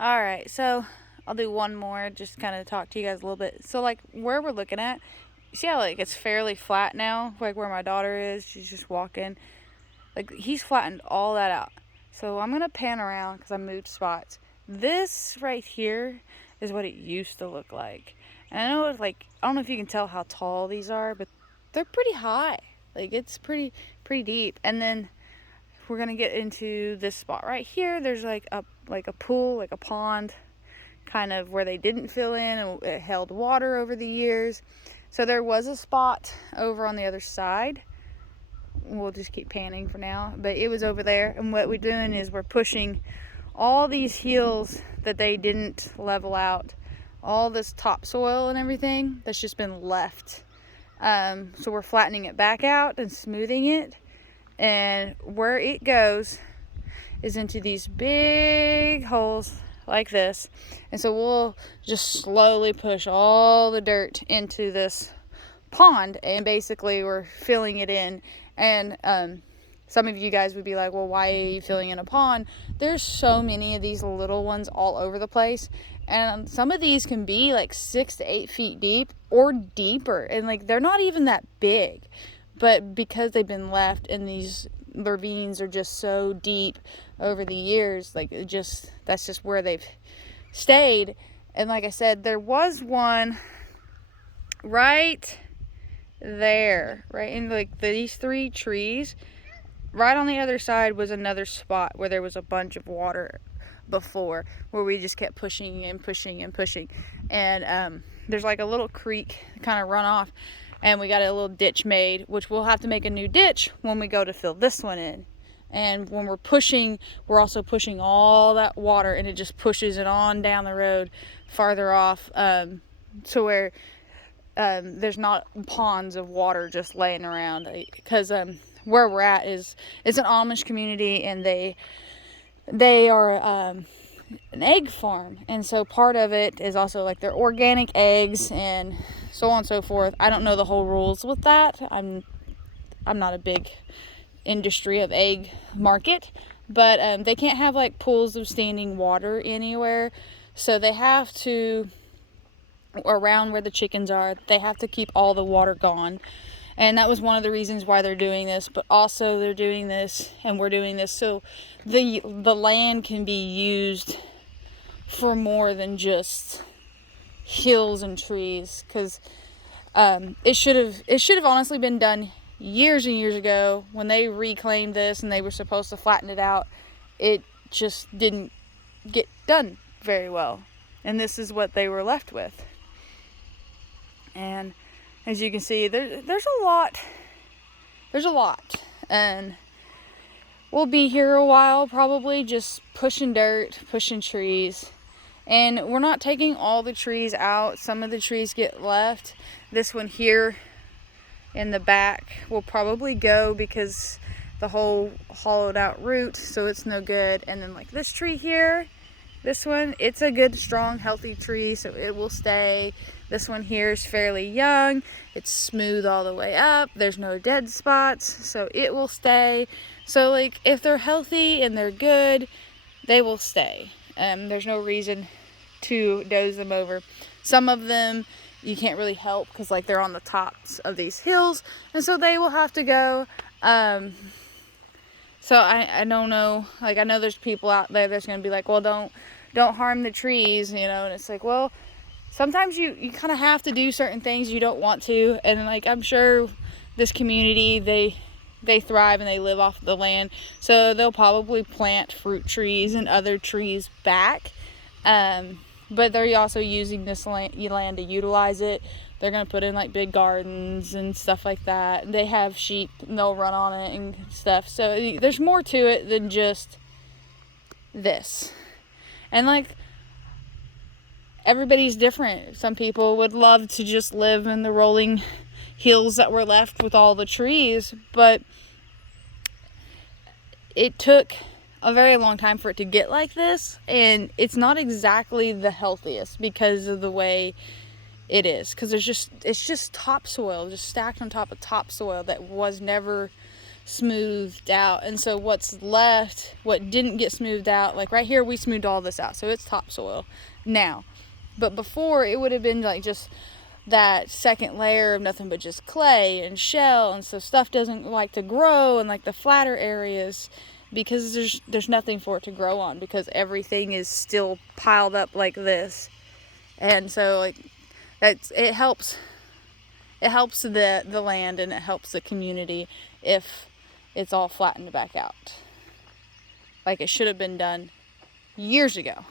All right, so I'll do one more, just kind of talk to you guys a little bit. So, like, where we're looking at, see how, like, it's fairly flat now? Like, where my daughter is, she's just walking. Like, he's flattened all that out. So, I'm going to pan around because I moved spots. This right here is what it used to look like. And I know it's like, I don't know if you can tell how tall these are, but they're pretty high. Like, it's pretty deep. And then we're going to get into this spot right here. There's like a pool, like a pond, kind of where they didn't fill in, and it held water over the years. So there was a spot over on the other side. We'll just keep panning for now, but it was over there. And what we're doing is we're pushing all these hills that they didn't level out, all this topsoil and everything that's just been left. So we're flattening it back out and smoothing it, and where it goes is into these big holes like this. And so we'll just slowly push all the dirt into this pond, and basically we're filling it in. And some of you guys would be like, well, why are you filling in a pond? There's so many of these little ones all over the place, and some of these can be like 6 to 8 feet deep or deeper, and like they're not even that big, but because they've been left and these ravines are just so deep over the years, like that's just where they've stayed. And like I said, there was one right there, right in like these 3 trees. Right on the other side was another spot where there was a bunch of water before, where we just kept pushing and pushing and pushing. And there's like a little creek kind of run off, and we got a little ditch made, which we'll have to make a new ditch when we go to fill this one in. And when we're pushing, we're also pushing all that water, and it just pushes it on down the road farther off, to where there's not ponds of water just laying around. Because where we're at is, it's an Amish community, and they are an egg farm, and so part of it is also like their organic eggs and so on and so forth. I don't know the whole rules with that. I'm not a big industry of egg market, but they can't have like pools of standing water anywhere, so they have to, around where the chickens are, they have to keep all the water gone. And that was one of the reasons why they're doing this. But also they're doing this, and we're doing this, so the land can be used for more than just hills and trees. Because it should have honestly been done years and years ago when they reclaimed this and they were supposed to flatten it out. It just didn't get done very well, and this is what they were left with. And as you can see, there's a lot. There's a lot. And we'll be here a while, probably just pushing dirt, pushing trees. And we're not taking all the trees out. Some of the trees get left. This one here in the back will probably go because the whole hollowed out root, so it's no good. And then like this tree here, this one, it's a good, strong, healthy tree, so it will stay. This one here is fairly young. It's smooth all the way up. There's no dead spots, so it will stay. So like if they're healthy and they're good, they will stay. There's no reason to doze them over. Some of them you can't really help because like they're on the tops of these hills, and so they will have to go. So I don't know, like I know there's people out there that's going to be like, well, don't harm the trees, you know. And it's like, well, sometimes you kind of have to do certain things you don't want to. And like I'm sure this community, they thrive and they live off the land, so they'll probably plant fruit trees and other trees back. But they're also using this land to utilize it. They're going to put in like big gardens and stuff like that. They have sheep and they'll run on it and stuff. So there's more to it than just this. And like everybody's different. Some people would love to just live in the rolling hills that were left with all the trees, but it took a very long time for it to get like this, and it's not exactly the healthiest because of the way it is, because it's just topsoil just stacked on top of topsoil that was never smoothed out. And so what's left, what didn't get smoothed out, like right here we smoothed all this out, so it's topsoil now. But before, it would have been like just that second layer of nothing but just clay and shell, and so stuff doesn't like to grow in like the flatter areas because there's nothing for it to grow on, because everything is still piled up like this. And so like it helps the land, and it helps the community if it's all flattened back out like it should have been done years ago.